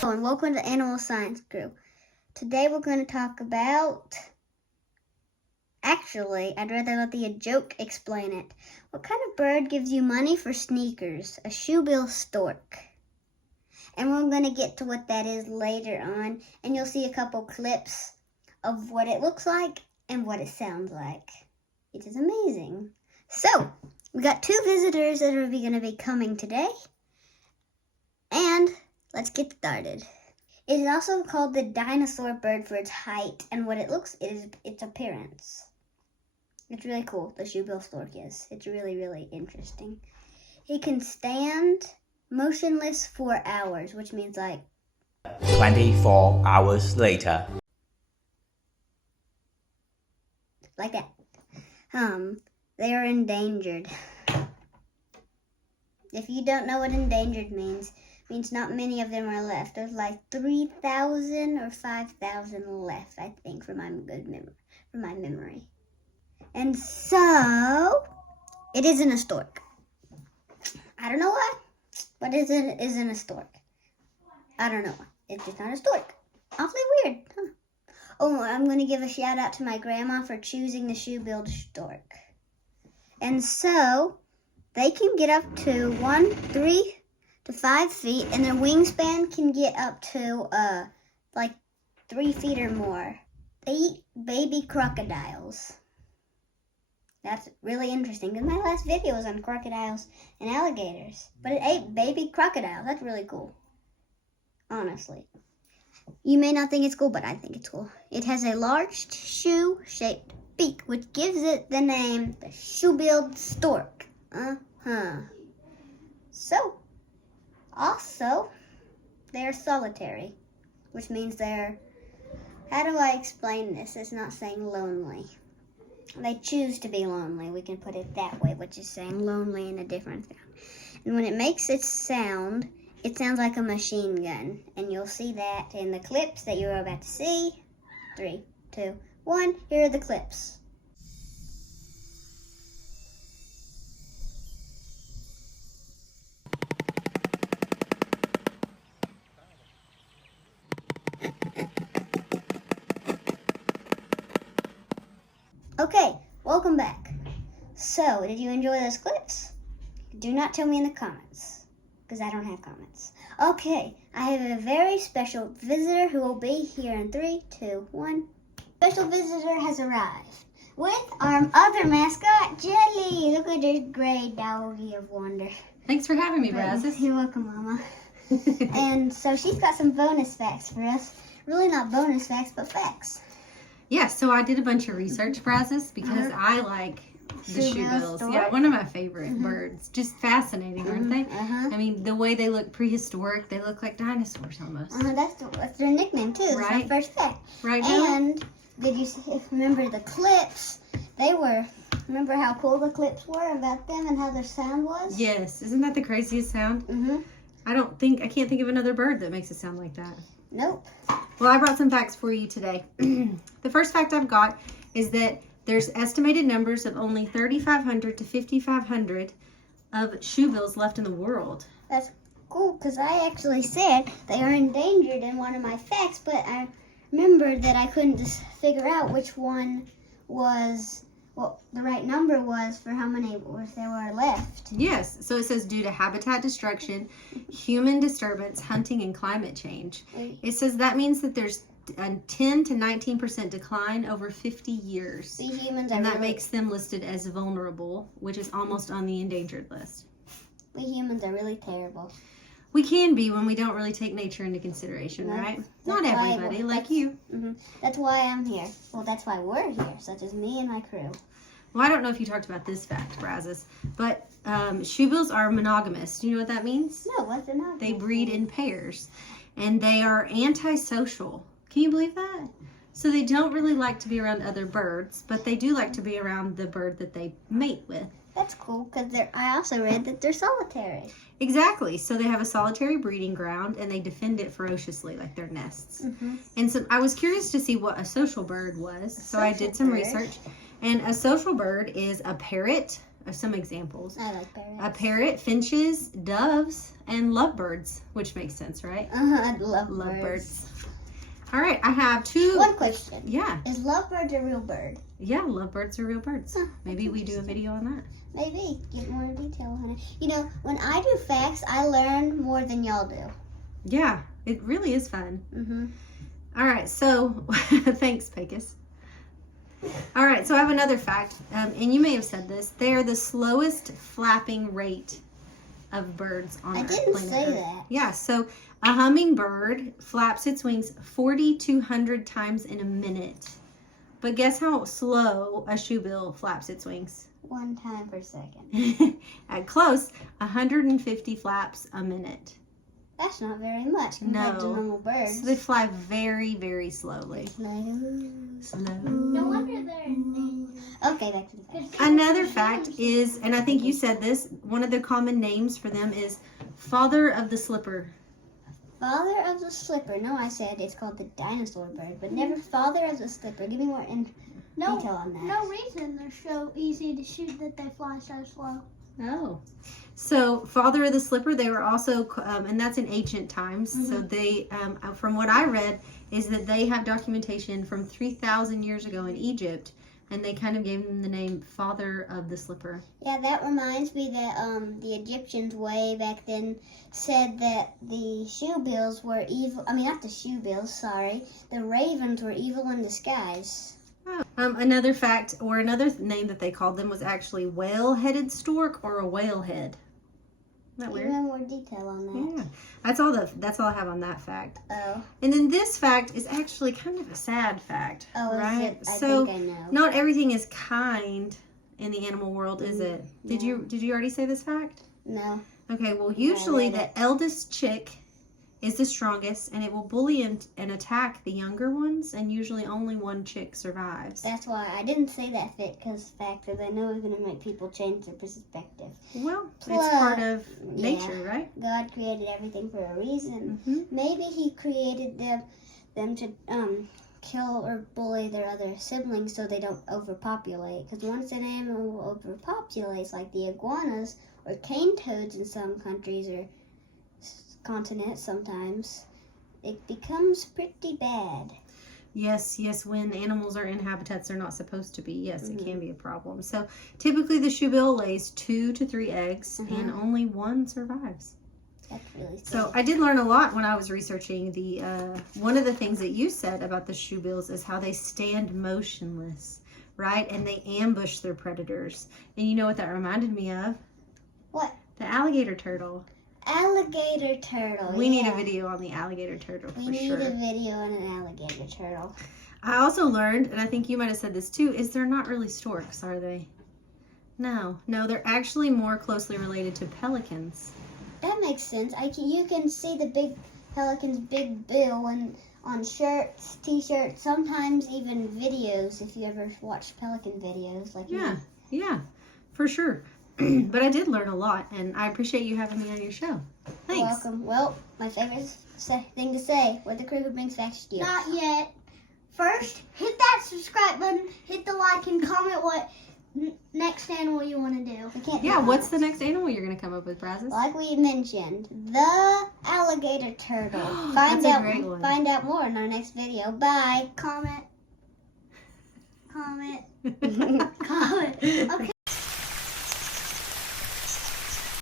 Hello and welcome to Animal Science Crew. Today we're going to talk about... Actually, I'd rather let the joke explain it. What kind of bird gives you money for sneakers? A shoebill stork. And we're going to get to what that is later on, and you'll see a couple clips of what it looks like and what it sounds like. It is amazing. So, we got two visitors that are going to be coming today. And let's get started. It is also called the dinosaur bird for its height and what it looks is its appearance. It's really cool, the shoebill stork is. It's really, really interesting. He can stand motionless for hours, which means like 24 hours later. Like that. They are endangered. If you don't know what endangered means not many of them are left. There's like 3,000 or 5,000 left, I think, from my memory. And so, it isn't a stork. I don't know why, but it isn't a stork. I don't know why. It's just not a stork. Awfully weird, huh? Oh, I'm going to give a shout out to my grandma for choosing the shoebill stork. And so, they can get up to 3 to 5 feet, and their wingspan can get up to like 3 feet or more. They eat baby crocodiles. That's really interesting, because my last video was on crocodiles and alligators, but it ate baby crocodiles. That's really cool, honestly. You may not think it's cool, but I think it's cool. It has a large shoe-shaped beak, which gives it the name the shoebill stork. So, also, they're solitary, which means they're, how do I explain this? It's not saying lonely. They choose to be lonely. We can put it that way, which is saying lonely in a different sound. And when it makes its sound, it sounds like a machine gun. And you'll see that in the clips that you're about to see. 3, 2, 1. Here are the clips. Okay, welcome back. So, did you enjoy those clips? Do not tell me in the comments, because I don't have comments. Okay, I have a very special visitor who will be here in 3, 2, 1. Special visitor has arrived with our other mascot, Jelly. Look at this gray doggy of wonder. Thanks for having me, Brazos. You're welcome, Mama. And so she's got some bonus facts for us. Really not bonus facts, but facts. Yeah, so I did a bunch of research, Brazos, because I like the shoebills. Yeah, one of my favorite birds. Just fascinating, aren't they? I mean, the way they look prehistoric, they look like dinosaurs almost. That's their nickname too. That's my first fact. Right. And did you remember the clips? Remember how cool the clips were about them and how their sound was? Yes, isn't that the craziest sound? I can't think of another bird that makes it sound like that. Nope. Well, I brought some facts for you today. The first fact I've got is that there's estimated numbers of only 3,500 to 5,500 of shoebills left in the world. That's cool, because I actually said they are endangered in one of my facts, but I remembered that I couldn't just figure out which one was what the right number was for how many there were left. Yes, so it says due to habitat destruction, human disturbance, hunting, and climate change. It says that means that there's a 10 to 19% decline over 50 years. The humans and that makes them listed as vulnerable, which is almost on the endangered list. We humans are really terrible. We can be when we don't really take nature into consideration, right? Not everybody, like you. That's why I'm here. Well, that's why we're here, such as me and my crew. Well, I don't know if you talked about this fact, Brazos, but shoebills are monogamous. Do you know what that means? No, what's monogamous? They breed in pairs, and they are antisocial. Can you believe that? So they don't really like to be around other birds, but they do like to be around the bird that they mate with. That's cool, because I also read that they're solitary. Exactly. So they have a solitary breeding ground, and they defend it ferociously, like their nests. And so I was curious to see what a social bird was, so I did some research. And a social bird is a parrot. Some examples. I like parrots. A parrot, finches, doves, and lovebirds, which makes sense, right? I love birds. Lovebirds. All right, I have two. One question. Yeah. Is lovebird a real bird? Yeah, lovebirds are real birds. Huh, Maybe we do a video on that. Maybe. Get more detail on it. You know, when I do facts, I learn more than y'all do. Yeah, it really is fun. Mm-hmm. All right, so thanks, Pecos. All right, so I have another fact, and you may have said this. They are the slowest flapping rate of birds on I Earth. didn't planet say Earth. that. Yeah, so a hummingbird flaps its wings 4,200 times in a minute. But guess how slow a shoebill flaps its wings? 1 time per second. At close, 150 flaps a minute. That's not very much compared to No. normal birds. So they fly very, very slowly. Slow. No wonder they're endangered. Okay, back to the fact. Another fact is, and I think you said this, one of the common names for them is father of the slipper. Father of the slipper. No, I said it's called the dinosaur bird, but never father of the slipper. Give me more detail on that. No reason they're so easy to shoot that they fly so slow. Oh. So father of the slipper, they were also, and that's in ancient times. Mm-hmm. So they, from what I read, is that they have documentation from 3,000 years ago in Egypt, and they kind of gave them the name father of the slipper. Yeah, that reminds me that the Egyptians way back then said that the shoebills were evil. I mean, not the shoebills, sorry. The ravens were evil in disguise. Another fact, or another name that they called them was actually whale-headed stork or a whalehead. Isn't that Give weird? me more detail on that. Yeah, that's all I have on that fact. Oh. And then this fact is actually kind of a sad fact, Oh, right? is it? I So think I know. not everything is kind in the animal world, is it? Did No. you already say this fact? No. Okay, well usually read it. the eldest chick is the strongest, and it will bully and attack the younger ones, and usually only one chick survives. That's why I didn't say that fact, because I know it's going to make people change their perspective. Well, Plus, it's part of yeah. nature, right? God created everything for a reason. Hmm. Maybe He created them to kill or bully their other siblings so they don't overpopulate. Because once an animal overpopulates, like the iguanas or cane toads in some countries or continents, sometimes it becomes pretty bad. Yes, when animals are in habitats they're not supposed to be, yes, Mhm. it can be a problem. So typically the shoebill lays 2 to 3 eggs, and only one survives. That's really So sad. I did learn a lot when I was researching the one of the things that you said about the shoebills is how they stand motionless, right? And they ambush their predators. And you know what that reminded me of? What? The alligator turtle. Alligator turtle. We need a yeah. video on the alligator turtle We for need sure. a video on an alligator turtle. I also learned, and I think you might have said this too, is they're not really storks, are they? No, they're actually more closely related to pelicans. That makes sense. You can see the big pelican's big bill on shirts, t-shirts, sometimes even videos if you ever watch pelican videos like me. Yeah, for sure. But I did learn a lot, and I appreciate you having me on your show. You're Thanks. welcome. Well, my favorite thing to say, what the Kruger brings facts to you. Not yet. First, hit that subscribe button, hit the like, and comment what next animal you want to do. We can't Yeah, do what's that. the next animal you're going to come up with, Brazos? Like we mentioned, the alligator turtle. That's a great one. Find out more in our next video. Bye. Comment. Okay.